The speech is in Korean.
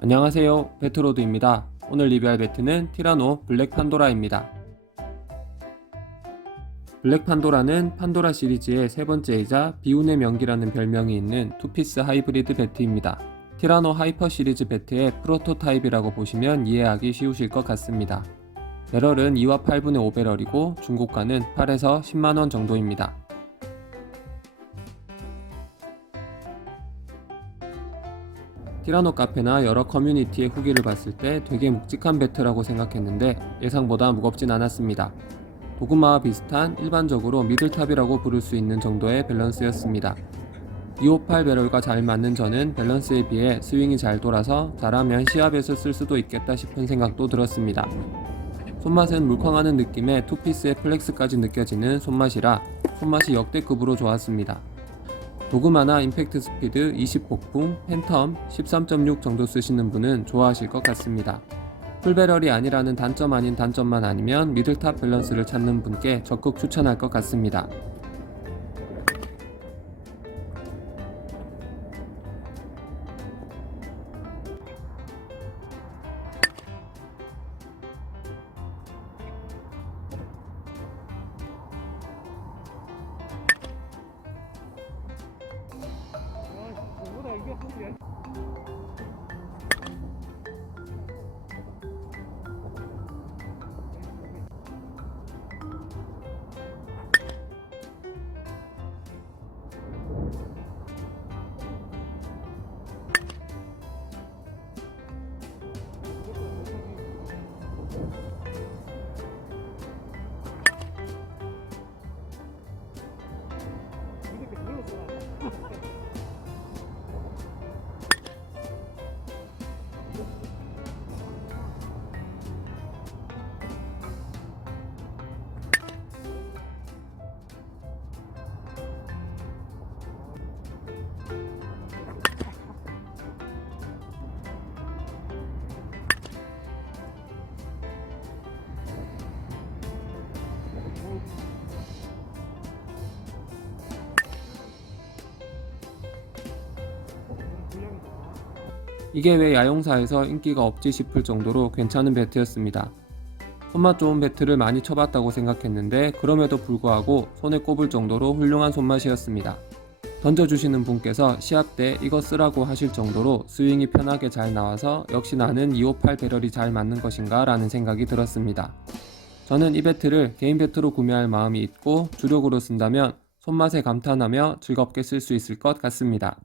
안녕하세요. 배트로드입니다. 오늘 리뷰할 배트는 티라노 블랙 판도라입니다. 블랙 판도라는 판도라 시리즈의 세 번째이자 비운의 명기라는 별명이 있는 투피스 하이브리드 배트입니다. 티라노 하이퍼 시리즈 배트의 프로토타입이라고 보시면 이해하기 쉬우실 것 같습니다. 배럴은 2와 8분의 5배럴이고 중고가는 8에서 10만원 정도입니다 티라노 카페나 여러 커뮤니티의 후기를 봤을 때 되게 묵직한 배트라고 생각했는데 예상보다 무겁진 않았습니다. 도그마와 비슷한 일반적으로 미들탑이라고 부를 수 있는 정도의 밸런스였습니다. 258 배럴과 잘 맞는 저는 밸런스에 비해 스윙이 잘 돌아서 잘하면 시합에서 쓸 수도 있겠다 싶은 생각도 들었습니다. 손맛은 물컹하는 느낌의 투피스의 플렉스까지 느껴지는 손맛이라 손맛이 역대급으로 좋았습니다. 도그마나 임팩트 스피드 20 복풍, 팬텀 13.6 정도 쓰시는 분은 좋아하실 것 같습니다. 풀배럴이 아니라는 단점 아닌 단점만 아니면 미들탑 밸런스를 찾는 분께 적극 추천할 것 같습니다. 뭐보다 이게 왜 야용사에서 인기가 없지 싶을 정도로 괜찮은 배트였습니다. 손맛 좋은 배트를 많이 쳐봤다고 생각했는데 그럼에도 불구하고 손에 꼽을 정도로 훌륭한 손맛이었습니다. 던져주시는 분께서 시합 때 이거 쓰라고 하실 정도로 스윙이 편하게 잘 나와서 역시 나는 258 배럴이 잘 맞는 것인가 라는 생각이 들었습니다. 저는 이 배트를 개인 배트로 구매할 마음이 있고 주력으로 쓴다면 손맛에 감탄하며 즐겁게 쓸 수 있을 것 같습니다.